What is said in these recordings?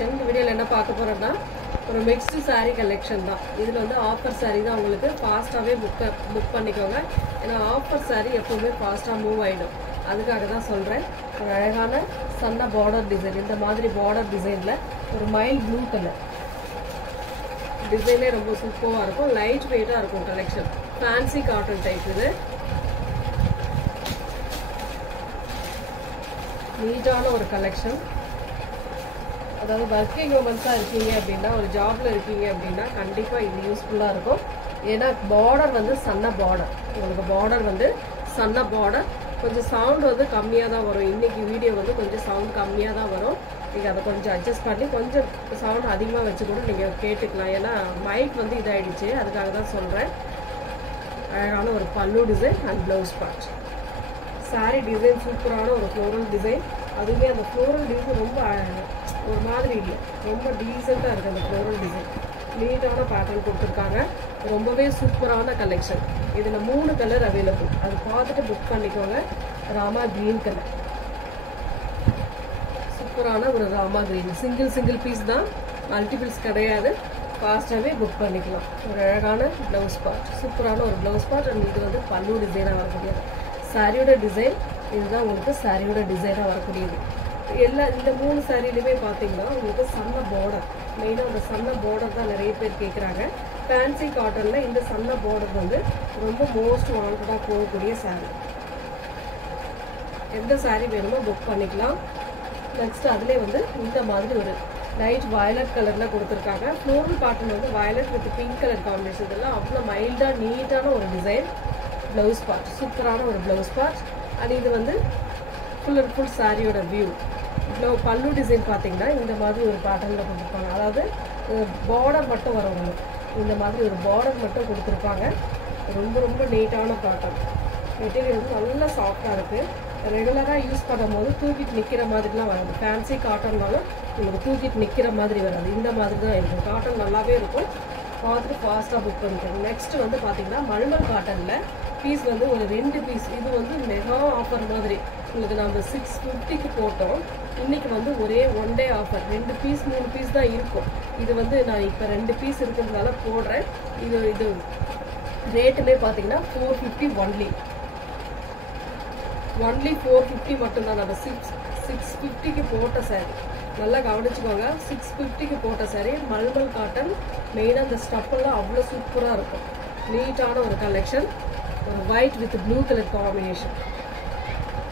இந்த வீடியோல என்ன பார்க்க போறோம்னா ஒரு மிக்ஸ்டு saree கலெக்ஷன் தான். இதுல வந்து ஆஃபர் saree தான். உங்களுக்கு ஃபாஸ்ட்டாவே புக் பண்ணிக்கோங்க. ஏன்னா ஆஃபர் saree எப்பவுமே ஃபாஸ்டா மூவ் ஆயிடும். அதுக்காக தான் சொல்றேன். ஒரு அழகான சன்ன பார்டர் டிசைன், இந்த மாதிரி பார்டர் டிசைன்ல ஒரு மைல்ட் ப்ளூ கலர் டிசைனே ரொம்ப சூப்பரா இருக்கும். லைட் வெயிட்டா இருக்கும் கலெக்ஷன். Fancy cotton type. இது நீட்டான ஒரு கலெக்ஷன். அதாவது ஒர்க்கிங் உமன்ஸாக இருக்கீங்க அப்படின்னா, ஒரு ஜாப்ல இருக்கீங்க அப்படின்னா கண்டிப்பாக இது யூஸ்ஃபுல்லாக இருக்கும். ஏன்னா பார்டர் வந்து சன்ன பார்டர், உங்களுக்கு பார்டர் வந்து சன்ன பார்டர். கொஞ்சம் சவுண்ட் வந்து கம்மியாக தான் வரும். இன்னைக்கு வீடியோ வந்து கொஞ்சம் சவுண்ட் கம்மியாக தான் வரும். நீங்கள் அதை கொஞ்சம் அட்ஜஸ்ட் பண்ணி கொஞ்சம் சவுண்ட் அதிகமாக வச்சு கூட நீங்கள் கேட்டுக்கலாம். ஏன்னா மைக் வந்து இதாகிடுச்சு, அதுக்காக தான் சொல்கிறேன். அழகான ஒரு பல்லு design and blouse part. Sari design சூப்பரான ஒரு ஃப்ளோரல் டிசைன். அதுவுமே அந்த ஃப்ளோரல் டிசைன் ரொம்ப ஒரு மாதிரி இல்லை, ரொம்ப டீசெண்டாக இருக்குது அந்த ஃப்ளோரல் டிசைன். நீட்டான பேட்டர்ன் கொடுத்துருக்காங்க. ரொம்பவே சூப்பரான கலெக்ஷன். இதில் 3 கலர் அவைலபிள். அது பார்த்துட்டு புக் பண்ணிக்கோங்க. ராமா கிரீன் கலர், சூப்பரான ஒரு ராமா கிரீன். சிங்கிள் பீஸ் தான், மல்டிபிள்ஸ் கிடையாது. ஃபாஸ்ட்டாகவே புக் பண்ணிக்கலாம். ஒரு அழகான ப்ளவுஸ் பார்ட், சூப்பரான ஒரு ப்ளவுஸ் பார்ட். அண்ட் இது வந்து பல்லு டிசைனாக வரக்கூடியது. சாரியோட டிசைன் இதுதான். உங்களுக்கு சாரியோட டிசைனாக வரக்கூடியது. இந்த 3 சாரிலையுமே பார்த்தீங்கன்னா உங்களுக்கு சன்ன பார்டர், மெயினாக அந்த சன்ன பார்டர் தான் நிறைய பேர் கேட்குறாங்க. ஃபேன்சி காட்டனில் இந்த சன்ன பார்டர் வந்து ரொம்ப மோஸ்ட் வாண்டடாக போகக்கூடிய சாரீ. எந்த சாரீ வேணுமோ புக் பண்ணிக்கலாம். நெக்ஸ்ட் அதிலே வந்து இந்த மாதிரி ஒரு லைட் வயலட் கலரில் கொடுத்துருக்காங்க. ஃப்ளோரல் பேட்டர்ன் வந்து violet with pink colour combination. இதெல்லாம் அவ்வளோ மைல்டாக நீட்டான ஒரு டிசைன். ப்ளவுஸ் பார்ட், சூப்பரான ஒரு ப்ளவுஸ் பார்ட். அண்ட் இது வந்து ஃபுல் அண்ட் ஃபுல் சாரியோட வியூ. பல்லு டிசைன் பார்த்தீங்கன்னா இந்த மாதிரி ஒரு பேட்டர்னில் கொடுத்துருப்பாங்க. அதாவது பார்டர் மட்டும் வரவங்க இந்த மாதிரி ஒரு பார்டர் மட்டும் கொடுத்துருப்பாங்க. ரொம்ப நீட்டான பேட்டர்ன். மெட்டீரியல் வந்து நல்லா சாஃப்டாக இருக்குது. ரெகுலராக யூஸ் பண்ணும்போது தூக்கிட்டு நிற்கிற மாதிரிலாம் வராது. ஃபேன்சி காட்டன்னாலும் உங்களுக்கு தூக்கிட்டு நிற்கிற மாதிரி வராது. இந்த மாதிரி தான் இருக்கும். காட்டன் நல்லாவே இருக்கும். பார்த்துட்டு ஃபாஸ்ட்டாக புக் பண்ணிக்கோங்க. நெக்ஸ்ட் வந்து பார்த்தீங்கன்னா மல்மல் காட்டனில் பீஸ் வந்து ஒரு 2 பீஸ். இது வந்து மெகா ஆஃபர் மாதிரி. உங்களுக்கு நம்ம 650க்கு போட்டோம். இன்னைக்கு வந்து ஒரே 1 டே ஆஃபர். 2 பீஸ் 3 பீஸ் தான் இருக்கும். இது வந்து நான் இப்போ 2 பீஸ் இருக்கிறதுனால போடுறேன். இது ரேட்டுமே பார்த்தீங்கன்னா 450 ஒன்லி 450 மட்டும்தான். நம்ம 650க்கு போட்ட சாரி நல்லா கவனிச்சுக்கோங்க. 650க்கு போட்ட சாரி மல்மல் காட்டன். மெயினாக இந்த ஸ்டப்பெல்லாம் அவ்வளோ சூப்பராக இருக்கும். நீட்டான ஒரு கலெக்ஷன். ஒரு white with blue colour combination.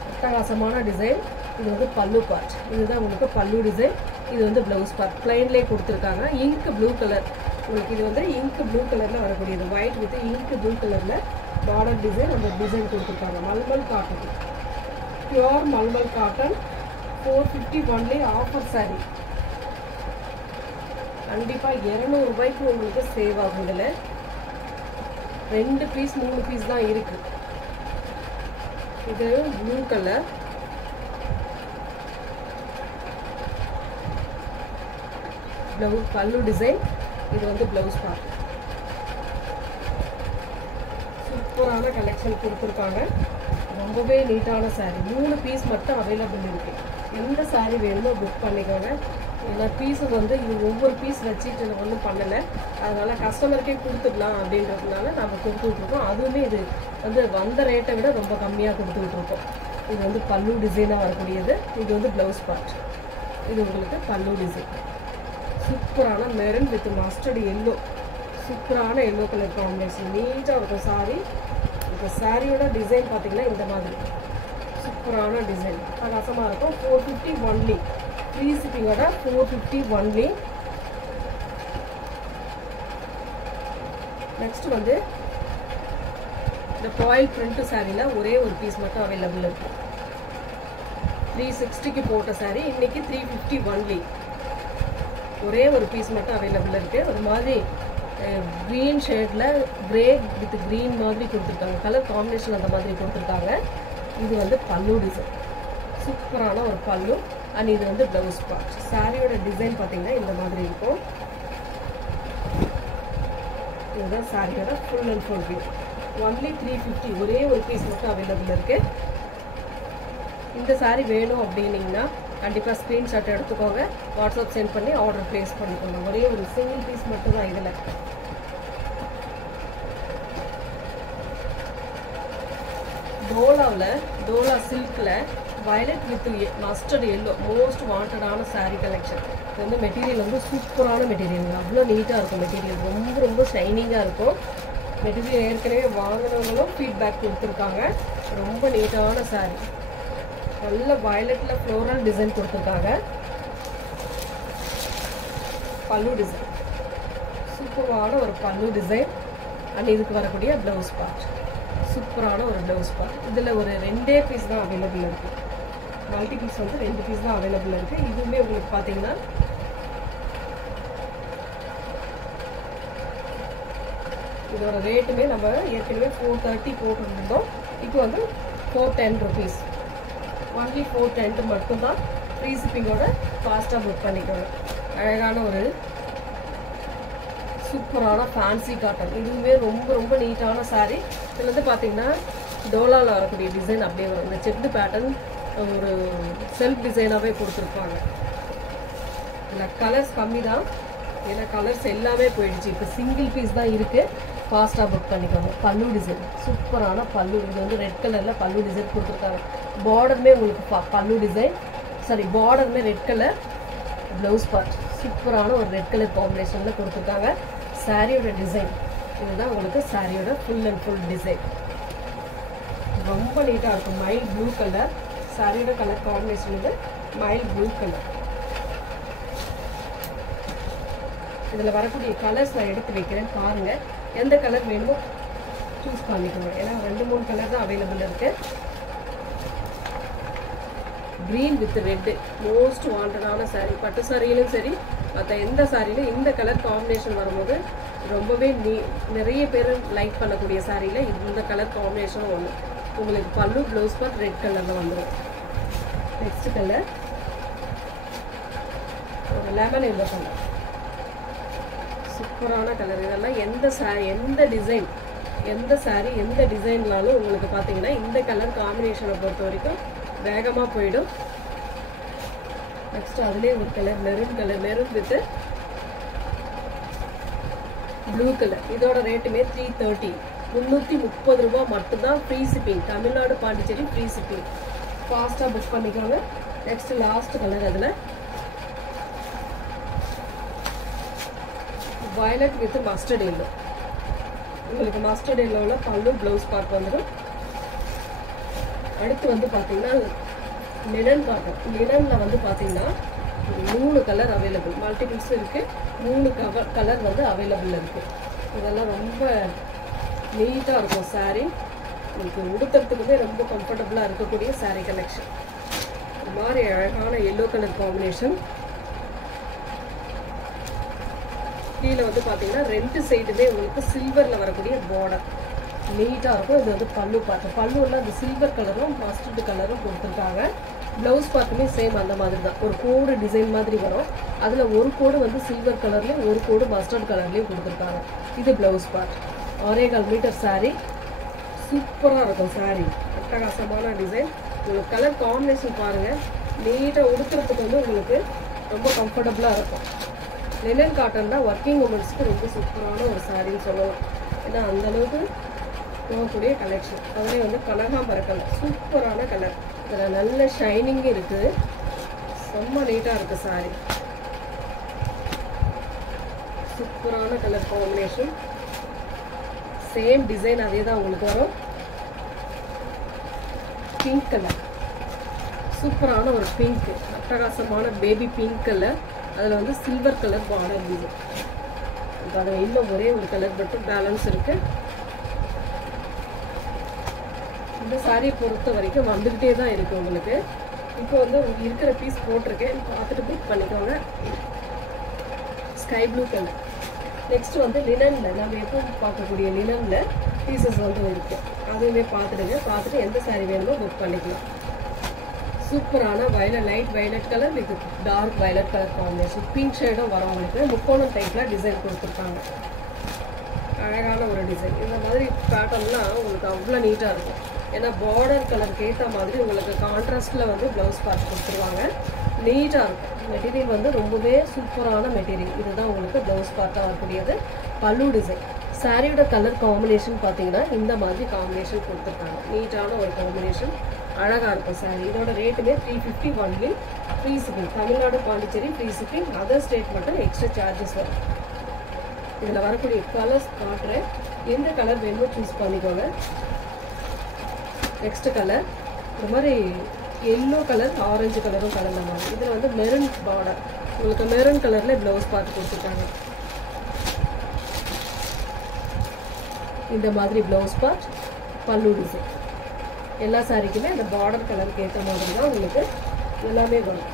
அட்டகாசமான டிசைன். இது வந்து பல்லு பார்ட். இதுதான் உங்களுக்கு பல்லு டிசைன். இது வந்து ப்ளவுஸ் பார்ட். பிளைன்லேயே கொடுத்துருக்காங்க. Ink blue colour. உங்களுக்கு இது வந்து இங்க் ப்ளூ கலரில் வரக்கூடியது. ஒயிட் வித் இங்க் ப்ளூ கலரில் பார்டர் டிசைன். அந்த டிசைன் கொடுத்துருக்காங்க. Mulmul cotton, pure mulmul cotton. 450 only offer sari. கண்டிப்பாக 200 ரூபாய்க்கு உங்களுக்கு சேவ் ஆகும். இதில் 2 பீஸ் 3 பீஸ் தான் இருக்கு. இது ப்ளூ கலர். ப்ளவுஸ் பல்லு டிசைன். இது வந்து ப்ளவுஸ் பார்ட். சூப்பரான கலெக்ஷன் கொடுத்துருக்காங்க. ரொம்பவே நீட்டான சாரீ. 3 பீஸ் மட்டும் அவைலபிள் இருக்கு. எந்த சாரீ வேணுமோ புக் பண்ணிக்கோங்க. ஏன்னா பீஸு வந்து இது ஒவ்வொரு பீஸ் வச்சுட்டு ஒன்றும் பண்ணலை. அதனால கஸ்டமருக்கே கொடுத்துடலாம் அப்படின்றதுனால நம்ம கொடுத்துட்ருக்கோம். அதுவுமே இது வந்து வந்த ரேட்டை விட ரொம்ப கம்மியாக கொடுத்துட்ருக்கோம். இது வந்து பல்லு டிசைனாக வரக்கூடியது. இது வந்து ப்ளவுஸ் பார்ட். இது உங்களுக்கு பல்லு டிசைன். சூப்பரான மெரூன் வித் மஸ்டர்ட் எல்லோ. சூப்பரான எல்லோ கலர் காம்பினேஷன். நீட்டாக இருக்கும் சாரீ. இந்த சாரியோட டிசைன் பார்த்தீங்கன்னா இந்த மாதிரி சூப்பரான டிசைன். பிரகாசமாக இருக்கும். 450 ஒன்லி. ஃப்ரீ ஷிப்பிங்கோட 450 ஒன்லி. நெக்ஸ்ட் வந்து இந்த பாயில் பிரிண்ட் சாரியில் ஒரே ஒரு பீஸ் மட்டும் அவைலபிள் இருக்கு. 360க்கு போட்ட சாரி இன்னைக்கு 350 ஒன்லி. ஒரே ஒரு பீஸ் மட்டும் அவைலபிள் இருக்கு. ஒரு மாதிரி க்ரீன் ஷேட்ல கிரே வித் க்ரீன் மாதிரி கொடுத்துருக்காங்க. கலர் காம்பினேஷன் அந்த மாதிரி கொடுத்துருக்காங்க. இது வந்து பல்லு டிசைன். சூப்பரான ஒரு பல்லு. அண்ட் இது வந்து ப்ளவுஸ் பார்ட். சாரியோட டிசைன் பார்த்தீங்கன்னா இந்த மாதிரி இருக்கும். இதுதான் சாரியோட full and full view. Only 350. ஒரே ஒரு பீஸ் மட்டும் அவைலபிள் இருக்கு. இந்த சாரி வேணும் அப்படின்னீங்கன்னா கண்டிப்பாக ஸ்க்ரீன்ஷாட் எடுத்துக்கோங்க, வாட்ஸ்அப் சென்ட் பண்ணி ஆர்டர் ப்ளேஸ் பண்ணிக்கோங்க. ஒரே ஒரு சிங்கிள் பீஸ் மட்டும் தான் இதில். டோலா சில்கில் violet with mustard yellow most வாண்டடான சாரீ கலெக்ஷன். இது வந்து மெட்டீரியல் வந்து சூப்பரான மெட்டீரியல், அவ்வளோ நீட்டாக இருக்கும். மெட்டீரியல் ரொம்ப ரொம்ப ஷைனிங்காக இருக்கும். மெட்டீரியல் ஏற்கனவே வாங்கினவங்களும் ஃபீட்பேக் கொடுத்துருக்காங்க. ரொம்ப நீட்டான சாரீ, நல்ல வயலட்டில் ஃப்ளோரல் டிசைன் கொடுத்துருக்காங்க. பல்லு டிசைன் சூப்பரான ஒரு பல்லு டிசைன். அண்ட் இதுக்கு வரக்கூடிய ப்ளவுஸ் பார்ட் சூப்பரான ஒரு ப்ளவுஸ் பார்ட். இதில் ஒரு 2 பீஸ் தான் அவைலபிள் இருக்குது. மல்டி பீஸ் வந்து 2 பீஸ் தான் அவைலபிள் இருக்குது. இதுவுமே உங்களுக்கு பார்த்தீங்கன்னா இதோட ரேட்டுமே நம்ம ஏற்கனவே 430 போட்டுருந்தோம். இப்போ வந்து 410 ருபீஸ். ஒன்லி 410 மட்டும்தான். ஃப்ரீ ஷிப்பிங்கோட ஃபாஸ்ட்டாக புக் பண்ணிக்கோங்க. அழகான ஒரு சூப்பரான ஃபேன்சி காட்டன். இதுவுமே ரொம்ப ரொம்ப நீட்டான சாரீ. இதில் வந்து பார்த்தீங்கன்னா டோலாவில் வரக்கூடிய டிசைன் அப்படியே வரும். இந்த செக்டு பேட்டர்ன் ஒரு செல்ஃப் டிசைனாகவே கொடுத்துருப்பாங்க. இதில் கலர்ஸ் கம்மி தான், ஏன்னா கலர்ஸ் எல்லாமே போயிடுச்சு. இப்போ சிங்கிள் பீஸ் தான் இருக்குது. ஃபாஸ்ட்டாக புக் பண்ணிக்கோங்க. பல்லு டிசைன் சூப்பரான பல்லு. இது வந்து ரெட் கலரில் பல்லு டிசைன் கொடுத்துருக்காங்க. பார்டருமே உங்களுக்கு பல்லு டிசைன், சாரி பார்டருமே ரெட் கலர். ப்ளவுஸ் பார்ட் சூப்பரான ஒரு ரெட் கலர் காம்பினேஷனில் கொடுத்துருக்காங்க. சாரியோட டிசைன் இதுதான் உங்களுக்கு சாரியோட ஃபுல் அண்ட் ஃபுல் டிசைன். ரொம்ப நீட்டாக இருக்கும். மைல் ப்ளூ கலர் சாரியோட கலர் காம்பினேஷன். இது மைல் ப்ளூ கலர். இதில் வரக்கூடிய கலர்ஸ் நான் எடுத்து வைக்கிறேன், பாருங்கள். எந்த கலர் வேணுமோ சூஸ் பண்ணிக்கோங்க. ஏன்னா 2-3 கலர் தான் அவைலபிள் இருக்குது. க்ரீன் வித் ரெட்டு மோஸ்ட் வாண்டடான சாரீ. பட்டு சாரியிலும் சரி, மற்ற எந்த சாரியிலும் இந்த கலர் காம்பினேஷன் வரும்போது ரொம்பவே நிறைய பேர் லைக் பண்ணக்கூடிய சாரியில் இந்த கலர் காம்பினேஷனும் ஒன்று. உங்களுக்கு பல்லு ப்ளவுஸ் பார்ட் ரெட் கலரில் வந்துடும். நெக்ஸ்ட் கலர் ஒரு லெமன் எல்லோ கலர். சூப்பரான கலர். இதெல்லாம் எந்த சாரி எந்த டிசைன் எந்த சாரி எந்த டிசைன்னாலும் உங்களுக்கு பார்த்தீங்கன்னா இந்த கலர் காம்பினேஷனை பொறுத்த வரைக்கும் வேகமாக போயிடும். நெக்ஸ்ட் அதுலேயே ஒரு colour maroon with blue colour. இதோட ரேட்டுமே 330, 330 ரூபா மட்டும்தான். Free shipping. Tamil Nadu Pondicherry free shipping. ஃபாஸ்ட்டாக புக் பண்ணிக்கோங்க. நெக்ஸ்ட் லாஸ்ட் கலர் அதில் வயலட் வித் மஸ்டர்ட் எல்லோ. உங்களுக்கு மஸ்டர்ட் எல்லோவில் பல்லு ப்ளவுஸ் பார்ட் வந்துடும். அடுத்து வந்து பார்த்தீங்கன்னா லினன் காட்டன். லினனில் வந்து பார்த்தீங்கன்னா 3 கலர் அவைலபிள். மல்டிபிள்ஸும் இருக்குது. 3 கலர் வந்து அவைலபிள் இருக்குது. இதெல்லாம் ரொம்ப நீட்டாக இருக்கும் சாரீ. உங்களுக்கு உடுத்துறதுக்குமே ரொம்ப கம்ஃபர்டபுளாக இருக்கக்கூடிய சாரீ கலெக்ஷன். இந்த மாதிரி அழகான எல்லோ கலர் காம்பினேஷன். கீழே வந்து பார்த்தீங்கன்னா 2 சைடுமே உங்களுக்கு சில்வரில் வரக்கூடிய பார்டர் நீட்டாக இருக்கும். இது வந்து பல்லு பார்ட். பல்லுவில் அந்த சில்வர் கலரும் மஸ்டர்டு கலரும் கொடுத்துருக்காங்க. ப்ளவுஸ் பார்ட்டுமே சேம் அந்த மாதிரி தான். ஒரு கோடு டிசைன் மாதிரி வரும். அதில் ஒரு கோடு வந்து சில்வர் கலர்லேயும் ஒரு கோடு மஸ்டர்ட் கலர்லேயும் கொடுத்துருக்காங்க. இது ப்ளவுஸ் பார்ட். 1.25 மீட்டர் சாரீ. சூப்பராக இருக்கும் சாரீ. அட்டகாசமான டிசைன். உங்களுக்கு கலர் காம்பினேஷன் பாருங்கள். நீட்டாக உடுத்துறதுக்கு வந்து உங்களுக்கு ரொம்ப கம்ஃபர்டபுளாக இருக்கும். லினன் காட்டன் தான் ஒர்க்கிங் உமன்ஸ்க்கு ரொம்ப சூப்பரான ஒரு சாரின்னு சொல்லலாம். ஏன்னா அந்தளவுக்கு போகக்கூடிய கலெக்ஷன். அதிலே வந்து கனகாம்பர கலர் சூப்பரான கலர். இதில் நல்ல ஷைனிங் இருக்குது. செம்ம நீட்டாக இருக்குது சாரீ. சூப்பரான கலர் காம்பினேஷன். சேம் டிசைன் அதே தான் உங்களுக்கு வரும். பிங்க் கலர் சூப்பரான ஒரு பிங்க். அட்டகாசமான பேபி பிங்க் கலர். அதில் வந்து சில்வர் கலர் பார்டர் டிசைன். இப்போ அதில் இன்னும் ஒரே ஒரு கலர் மட்டும் பேலன்ஸ் இருக்குது. இந்த சாரியை பொறுத்த வரைக்கும் வந்துக்கிட்டே தான் இருக்குது உங்களுக்கு. இப்போ வந்து இருக்கிற பீஸ் போட்டிருக்கேன், பார்த்துட்டு புக் பண்ணிக்கோங்க. Sky blue colour. நெக்ஸ்ட் வந்து லினனில் நம்ம எப்போ பார்க்கக்கூடிய லினனில் பீசஸ் வந்து இருக்குது. அதுவுமே பார்த்துடுங்க. பார்த்துட்டு எந்த சாரி வேணுமோ புக் பண்ணிக்கலாம். சூப்பரான violet light violet colour with dark violet colour combination. Pink ஷேடும் வரும் உங்களுக்கு. முக்கோணம் டைப்பில் டிசைன் கொடுத்துருக்காங்க. அழகான ஒரு டிசைன். இந்த மாதிரி பேட்டர்ன்லாம் உங்களுக்கு அவ்வளோ நீட்டாக இருக்கும். ஏன்னா பார்டர் கலருக்கு ஏற்ற மாதிரி உங்களுக்கு கான்ட்ராஸ்டில் வந்து ப்ளவுஸ் பார்ட் கொடுத்துருவாங்க. நீட்டாக இருக்கும். மெட்டீரியல் வந்து ரொம்பவே சூப்பரான மெட்டீரியல். இதுதான் உங்களுக்கு ப்ளவுஸ் பார்ட்டாக வரக்கூடியது. பல்லு டிசைன். சாரியோட கலர் காம்பினேஷன் பார்த்தீங்கன்னா இந்த மாதிரி காம்பினேஷன் கொடுத்துருக்காங்க. நீட்டான ஒரு காம்பினேஷன், அழகாக இருக்கும் சாரி. இதோட ரேட்டுமே 350 only. Free shipping. Tamil Nadu, Pondicherry free shipping. Other state மட்டும் எக்ஸ்ட்ரா சார்ஜஸ் வரும். இதில் வரக்கூடிய கலர்ஸ் காட்டுறேன். எந்த கலர் வேணுமோ சூஸ் பண்ணிக்கோங்க. நெக்ஸ்ட் கலர் இந்த மாதிரி எல்லோ கலர், ஆரஞ்சு கலரும் கலந்த மாதிரி. இதில் வந்து மெரூன் பார்டர். உங்களுக்கு மெரூன் கலரில் ப்ளவுஸ் பார்த்து கொடுத்துருக்காங்க. இந்த மாதிரி ப்ளவுஸ் பார்ட், பல்லு டிசைன். எல்லா சாரிக்குமே அந்த பார்டர் கலருக்கு ஏற்ற மாதிரி தான் உங்களுக்கு எல்லாமே வரும்.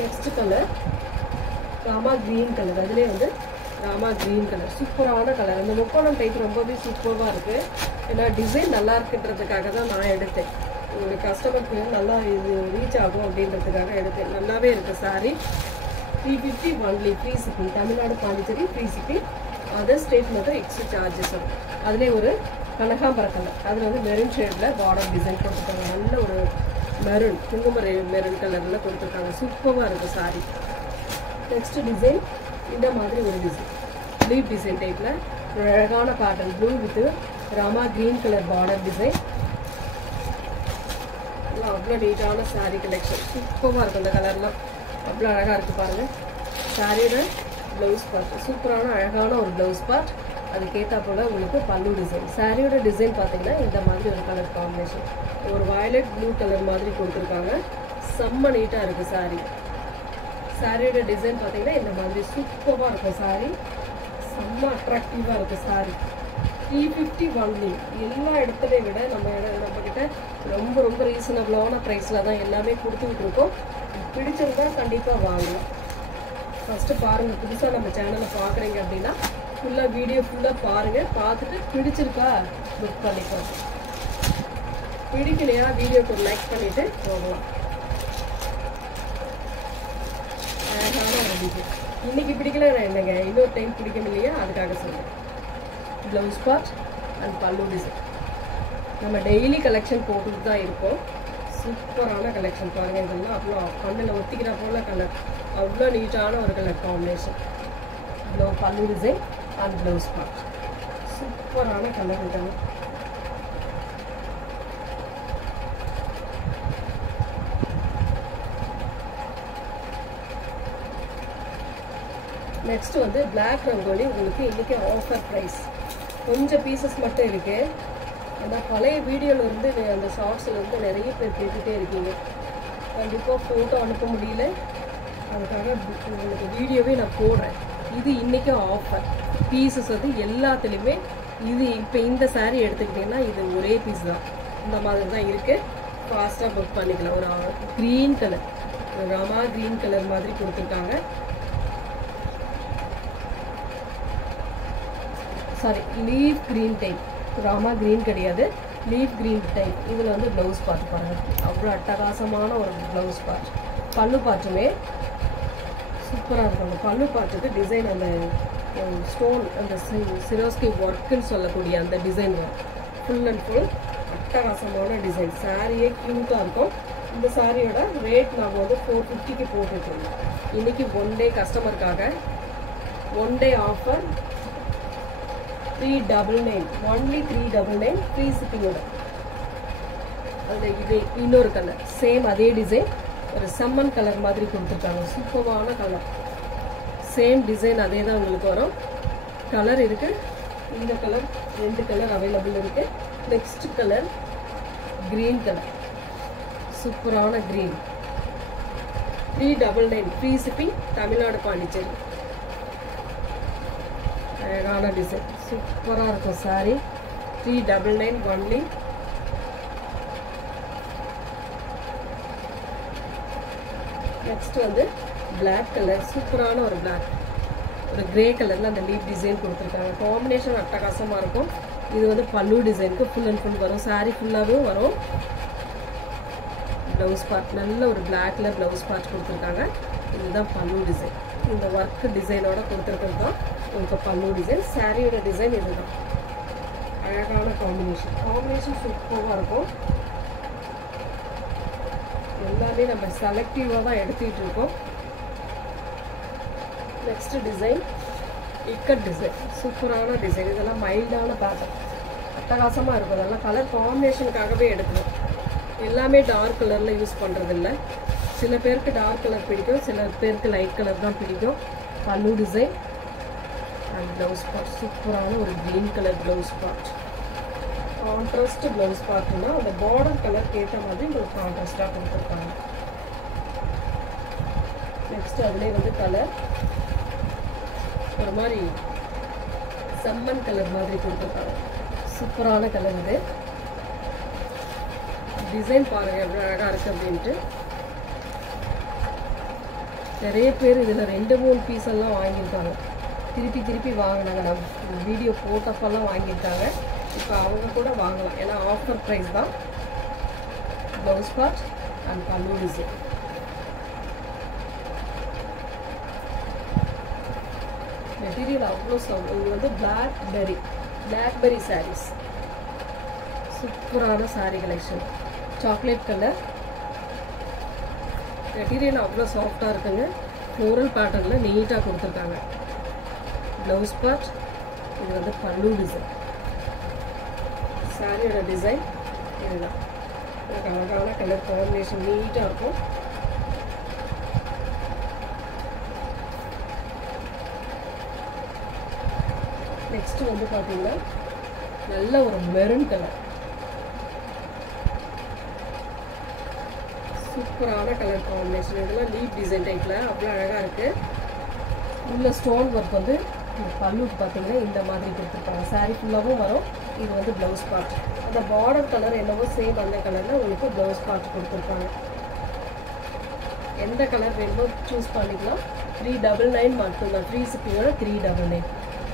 Next colour Rama green colour. அதுலேயே வந்து ராமா கிரீன் கலர் சூப்பரான கலர். அந்த முக்கோணம் டைப் ரொம்பவே சூப்பராக இருக்குது. ஏன்னா டிசைன் நல்லா இருக்குன்றதுக்காக தான் நான் எடுத்தேன். ஒரு கஸ்டமருக்கு நல்லா இது ரீச் ஆகும் அப்படின்றதுக்காக எடுத்தேன். நல்லாவே இருக்குது sorry. 350 only. Free shipping. Tamil Nadu, Pondicherry free shipping. Other state மட்டும் எக்ஸ்ட்ரா சார்ஜஸ் வரும். அதுலேயே ஒரு கனகாம்பர கலர். அதில் வந்து மெரூன் ஷேடில் பார்டர் டிசைன் கொடுத்துருக்காங்க. நல்ல ஒரு மெரூன், குங்கும மெரூன் கலரில் கொடுத்துருக்காங்க. சூப்பராக இருக்குது சாரி. நெக்ஸ்ட் டிசைன் இந்த மாதிரி ஒரு டிசைன், லீப் டிசைன் டைப்பில் ஒரு அழகான pattern. Blue with Rama green colour border design. அவ்வளோ நீட்டான சாரீ கலெக்ஷன். சூப்பராக இருக்கும். இந்த கலர்லாம் அவ்வளோ அழகாக இருக்குது பாருங்கள். சாரியோட ப்ளவுஸ் பார்ட் சூப்பரான அழகான ஒரு ப்ளவுஸ் பார்ட். அதுக்கேற்றா போல் உங்களுக்கு பல்லு டிசைன். சாரியோட டிசைன் பார்த்தீங்கன்னா இந்த மாதிரி ஒரு கலர் காம்பினேஷன், ஒரு வயலட் ப்ளூ கலர் மாதிரி கொடுத்துருக்காங்க. செம்ம நீட்டாக இருக்குது சாரி. சாரியோட டிசைன் பார்த்தீங்கன்னா இந்த மாதிரி சூப்பராக இருக்கும் சாரி. செம்ம அட்ராக்டிவாக இருக்குது சாரி. 350 ஒன்லி. எல்லா இடத்துலையும் விட நம்மக்கிட்ட ரொம்ப ரொம்ப ரீசனபிளான ப்ரைஸில் தான் எல்லாமே கொடுத்துக்கிட்டு இருக்கோம். பிடிச்சிருந்தா கண்டிப்பாக வாங்கலாம். ஃபஸ்ட்டு பாருங்கள். புதுசாக நம்ம சேனலை பார்க்குறீங்க அப்படின்னா ஃபுல்லாக வீடியோ ஃபுல்லாக பாருங்கள். பார்த்துட்டு பிடிச்சிருக்கா புக் பண்ணிக்கோங்க. பிடிக்கலையா வீடியோக்கு ஒரு லைக் பண்ணிவிட்டு போகலாம். அழகான ஒரு டிசைன். இன்றைக்கி பிடிக்கல என்னங்க, இன்னொரு டைம் பிடிக்கும் இல்லையா, அதுக்காக சொல்லுங்கள். ப்ளவுஸ் பார்ட் அண்ட் பல்லு டிசைன். நம்ம டெய்லி கலெக்ஷன் போட்டுட்டு தான் இருக்கோம். சூப்பரான கலெக்ஷன் பாருங்கள். இதெல்லாம் அவ்வளோ கண்ணில் ஒத்திக்கிற போல் கலர். அவ்வளோ நீட்டான ஒரு கலர் காம்பினேஷன். இவ்வளோ பல்லு டிசைன் அண்ட் ப்ளவுஸ் பார்ட். சூப்பரான கலர் இதெல்லாம். நெக்ஸ்ட் வந்து பிளாக் ரங்கோலி. உங்களுக்கு இன்றைக்கி ஆஃபர் ப்ரைஸ். கொஞ்சம் பீசஸ் மட்டும் இருக்குது. அந்த பழைய வீடியோவில் இருந்து அந்த ஷார்ட்ஸில் இருந்து நிறைய பேர் கேட்டுகிட்டே இருக்கீங்க. கண்டிப்பாக ஃபோட்டோ அனுப்ப முடியல, அதுக்காக உங்களுக்கு வீடியோவே நான் போடுறேன். இது இன்றைக்கி ஆஃபர் பீசஸ் வந்து எல்லாத்துலேயுமே. இது இப்போ இந்த சாரீ எடுத்துக்கிட்டிங்கன்னா இது ஒரே பீஸ் தான். இந்த மாதிரி தான் இருக்குது. ஃபாஸ்ட்டாக புக் பண்ணிக்கலாம். ஒரு க்ரீன் கலர், ஒரு ராமா க்ரீன் கலர் மாதிரி கொடுத்துருக்காங்க. Sorry, leaf green type. Rama green கிடையாது, லீஃப் க்ரீன் டைப். இதில் வந்து ப்ளவுஸ் பார்த்து பாருங்கள். அவ்வளோ அட்டகாசமான ஒரு ப்ளவுஸ் பார்ட். பல்லு பார்ட்டுமே சூப்பராக இருக்கும். அந்த பல்லு பார்த்துக்கு டிசைன், அந்த ஸ்டோன், அந்த சிரோஸ்கி ஒர்க்குன்னு சொல்லக்கூடிய அந்த டிசைன் வரும். ஃபுல் அண்ட் ஃபுல் அட்டகாசமான டிசைன். சாரியே க்யூட்டாக இருக்கும். இந்த சாரியோட ரேட் நாங்கள் வந்து 450க்கு போட்டுருக்கோம். இன்றைக்கி ஒன் டே கஸ்டமருக்காக one day offer 399 only. 399 free ஷிப்பிங்கோட. அதில் இது இன்னொரு கலர் சேம் அதே டிசைன், ஒரு செம்மன் கலர் மாதிரி கொடுத்துருக்காங்க. சூப்பரான கலர். சேம் டிசைன் அதே தான் உங்களுக்கு வரும். கலர் இருக்குது. இந்த கலர் 2 கலர் அவைலபிள் இருக்குது. Next colour green colour. சூப்பரான green. 399 free shipping. Tamil Nadu, Pondicherry. அழகான டிசைன். சூப்பராக இருக்கும் சாரி. 399 ஒன்லி. நெக்ஸ்ட் வந்து பிளாக் கலர். சூப்பரான ஒரு பிளாக், ஒரு கிரே கலரில் அந்த லீப் டிசைன் கொடுத்துருக்காங்க. காம்பினேஷன் அட்டகாசமாக இருக்கும். இது வந்து பல்லு டிசைனுக்கு ஃபுல் அண்ட் ஃபுல் வரும். சாரி ஃபுல்லாகவே வரும். ப்ளவுஸ் பார்ட் நல்ல ஒரு பிளாக்ல ப்ளவுஸ் பார்ட் கொடுத்துருக்காங்க. இதுதான் பல்லு டிசைன். இந்த ஒர்க் டிசைனோட கொடுத்துருக்கிறது தான் உங்களுக்கு பல்லு டிசைன். சாரியோட டிசைன் இதுதான். அழகான காம்பினேஷன். காம்பினேஷன் சூப்பராக இருக்கும். எல்லாமே நம்ம செலக்டிவாக தான் எடுத்துகிட்டு இருக்கோம். Next design ikat design. சூப்பரான டிசைன். இதெல்லாம் மைல்டான பேட்டர்ன், அட்டகாசமாக இருக்கும். அதெல்லாம் கலர் காம்பினேஷனுக்காகவே எடுக்கணும். எல்லாமே டார்க் கலரில் யூஸ் பண்ணுறதில்ல. சில பேருக்கு டார்க் கலர் பிடிக்கும், சில பேருக்கு லைட் கலர் தான் பிடிக்கும். பல்லு டிசைன் அண்ட் ப்ளவுஸ் பார்ட். சூப்பரான ஒரு green colour blouse part. Contrast blouse பார்ட்னா அந்த பார்டர் கலருக்கு ஏற்ற மாதிரி உங்களுக்கு கான்ட்ராஸ்டாக கொடுத்துருக்காங்க. நெக்ஸ்ட் அதுலேயே வந்து கலர் ஒரு மாதிரி செம்மண் கலர் மாதிரி கொடுத்துருக்காங்க. சூப்பரான கலர் இது. டிசைன் பாருங்கள் எவ்வளோ அழகாக இருக்குது அப்படின்ட்டு. நிறைய பேர் இதில் 2-3 பீஸ் எல்லாம் வாங்கியிருக்காங்க. திருப்பி வாங்கினாங்க. நம்ம வீடியோ போட்டப்பெல்லாம் வாங்கியிருக்காங்க. இப்போ அவங்க கூட வாங்கலாம், ஏன்னா ஆஃபர் ப்ரைஸ் தான். ப்ளவுஸ் பார்ட் அண்ட் பல்லு டிசைன். மெட்டீரியல் அவ்வளோ இது வந்து பிளாக்பெரி சாரீஸ். சூப்பரான sari collection. Chocolate colour. Material அவ்வளோ சாஃப்டாக இருக்குங்க. ஃப்ளோரல் பேட்டர்னில் நீட்டாக கொடுத்துருக்காங்க. Blouse part. இது வந்து பல்லு டிசைன். சாரியோட டிசைன் இதுதான். எனக்கு அழகான கலர் காம்பினேஷன் நீட்டாக இருக்கும். நெக்ஸ்ட் வந்து பார்த்தீங்கன்னா நல்ல ஒரு மெரூன் கலர். சூப்பரான கலர் காம்பினேஷன். இதெல்லாம் லீப் டிசைன் டைப்பில் அவ்வளோ அழகாக இருக்குது. உள்ள ஸ்டோன் ஒர்க் வந்து இந்த பல்லுக்கு பார்த்தீங்கன்னா இந்த மாதிரி கொடுத்துருப்பாங்க. சாரீ ஃபுல்லாகவும் வரும். இது வந்து ப்ளவுஸ் பார்ட். அந்த பார்டர் கலர் என்னவோ சேம் அந்த கலரில் உங்களுக்கு ப்ளவுஸ் பார்ட் கொடுத்துருப்பாங்க. எந்த கலர் வேணுமோ சூஸ் பண்ணிக்கலாம். 399 மட்டும்தான். ஃப்ரீ ஷிப்பிங்கோட 399.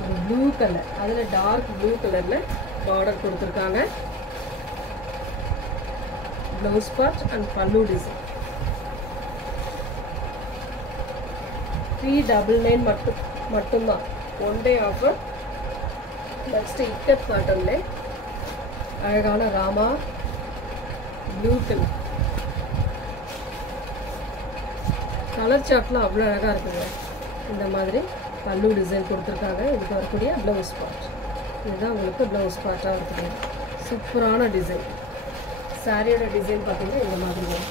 ஒரு ப்ளூ கலர், அதில் டார்க் ப்ளூ கலரில் பார்டர் கொடுத்துருக்காங்க. ப்ளவுஸ் பார்ட் அண்ட் பல்லு டிசைன். 399 மட்டும்தான். 1 டே ஆஃபர். நெக்ஸ்ட் இக்கட் பேட்டர்ன்ல அழகான ராமா ப்ளூ கலர் சார்ட்லாம் அவ்வளோ அழகாக இருக்குங்க. இந்த மாதிரி பல்லு டிசைன் கொடுத்துருக்காங்க. இதுக்கு வரக்கூடிய ப்ளவுஸ் பார்ட். இதுதான் உங்களுக்கு ப்ளவுஸ் பார்ட்டாக இருக்குது. சூப்பரான டிசைன். சாரியோட டிசைன் பார்த்தீங்கன்னா இந்த மாதிரி வரும்.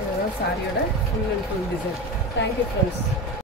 இதுதான் சாரியோட full and full design. Thank you friends.